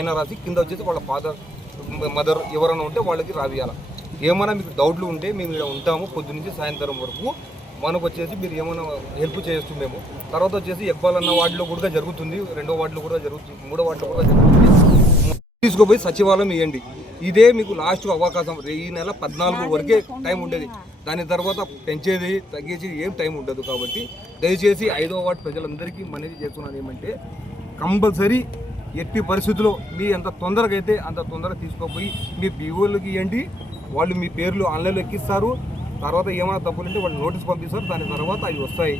పైన రాసి కింద వచ్చేసి వాళ్ళ ఫాదర్ మదర్ ఎవరైనా ఉంటే వాళ్ళకి రావియాలి. ఏమైనా మీకు డౌట్లు ఉంటే మేము ఇక్కడ ఉంటాము పొద్దు నుంచి సాయంత్రం వరకు. మనకు వచ్చేసి మీరు ఏమైనా హెల్ప్ చేయొచ్చు. మేము తర్వాత వచ్చేసి ఎక్బాల్ అన్న వార్డులో కూడా జరుగుతుంది, 2వ వార్డులో కూడా జరుగుతుంది, 3వ వార్డులో కూడా జరుగుతుంది. తీసుకుపోయి సచివాలయం ఇవ్వండి. ఇదే మీకు లాస్ట్ అవకాశం. ఈ నెల 14 వరకే టైం ఉండేది. దాని తర్వాత పెంచేది తగ్గేది ఏం టైం ఉండదు. కాబట్టి దయచేసి 5వ వార్డు ప్రజలందరికీ మనవి చేస్తున్నాను ఏమంటే, కంపల్సరీ ఎట్టి పరిస్థితుల్లో మీ ఎంత తొందరగా అయితే అంత తొందరగా తీసుకుపోయి మీ పీఓలకి ఇవ్వండి. వాళ్ళు మీ పేర్లు ఆన్లైన్లో ఎక్కిస్తారు. తర్వాత ఏమైనా తప్పులుంటే వాళ్ళు నోటీస్ పంపిస్తారు. దాని తర్వాత అవి వస్తాయి.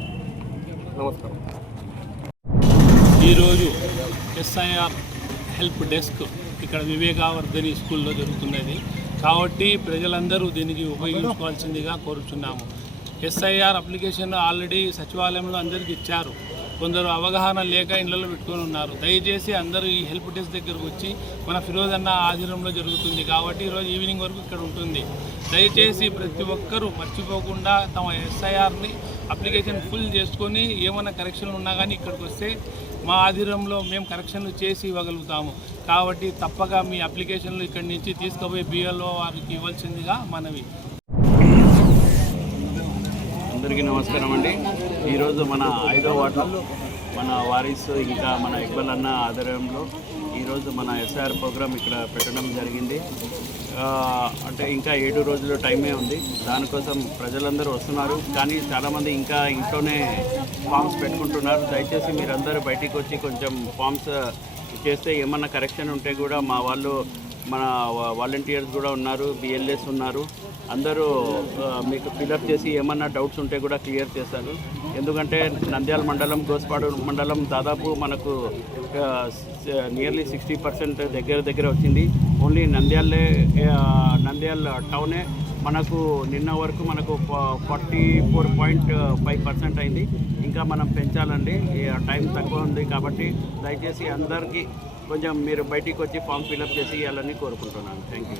నమస్కారం. ఈరోజు ఎస్ఐఆర్ హెల్ప్ డెస్క్ ఇక్కడ వివేకావర్ధని స్కూల్లో జరుగుతున్నది కాబట్టి ప్రజలందరూ దీనికి ఉపయోగించుకోవాల్సిందిగా కోరుచున్నాము. ఎస్ఐఆర్ అప్లికేషన్ ఆల్రెడీ సచివాలయంలో అందరికీ ఇచ్చారు. కొందరు అవగాహన లేక ఇళ్లలో పెట్టుకొని ఉన్నారు. దయచేసి అందరూ ఈ హెల్ప్ డెస్క్ దగ్గరకు వచ్చి మన ఫిరోజ్ అన్న ఆధ్వర్యంలో జరుగుతుంది కాబట్టి ఈరోజు ఈవినింగ్ వరకు ఇక్కడ ఉంటుంది. దయచేసి ప్రతి ఒక్కరూ మర్చిపోకుండా తమ ఎస్ఐఆర్ని అప్లికేషన్ ఫుల్ చేసుకొని ఏమైనా కరెక్షన్లు ఉన్నా కానీ ఇక్కడికి వస్తే మా ఆధ్వర్యంలో మేము కరెక్షన్లు చేసి ఇవ్వగలుగుతాము. కాబట్టి తప్పక మీ అప్లికేషన్లు ఇక్కడి నుంచి తీసుకుపోయి బిఎల్ఓ వారికి ఇవ్వాల్సిందిగా మనవి. అందరికీ నమస్కారం అండి. ఈరోజు మన 5వ వార్డులో మన వారీస్ ఇంకా మన ఎక్బల్ అన్న ఆధ్వర్యంలో ఈరోజు మన ఎస్ఐఆర్ ప్రోగ్రామ్ ఇక్కడ పెట్టడం జరిగింది. అంటే ఇంకా 7 రోజులు టైమే ఉంది. దానికోసం ప్రజలందరూ వస్తున్నారు, కానీ చాలామంది ఇంకా ఇంట్లోనే ఫామ్స్ పెట్టుకుంటున్నారు. దయచేసి మీరందరూ బయటికి వచ్చి కొంచెం ఫామ్స్ చేస్తే ఏమన్నా కరెక్షన్ ఉంటే కూడా మా వాళ్ళు, మన వాలంటీర్స్ కూడా ఉన్నారు, బిఎల్ఎస్ ఉన్నారు, అందరూ మీకు ఫిలప్ చేసి ఏమన్నా డౌట్స్ ఉంటే కూడా క్లియర్ చేస్తారు. ఎందుకంటే నంద్యాల మండలం, గోస్పాడు మండలం దాదాపు మనకు నియర్లీ 60% దగ్గర వచ్చింది. ఓన్లీ నంద్యాల టౌనే మనకు నిన్న వరకు మనకు 44.5% అయింది. ఇంకా మనం పెంచాలండి, టైం తక్కువ ఉంది. కాబట్టి దయచేసి అందరికీ కొంచెం మీరు బయటికి వచ్చి ఫామ్ ఫిలప్ చేసి ఇవ్వాలని కోరుకుంటున్నాను. Thank you.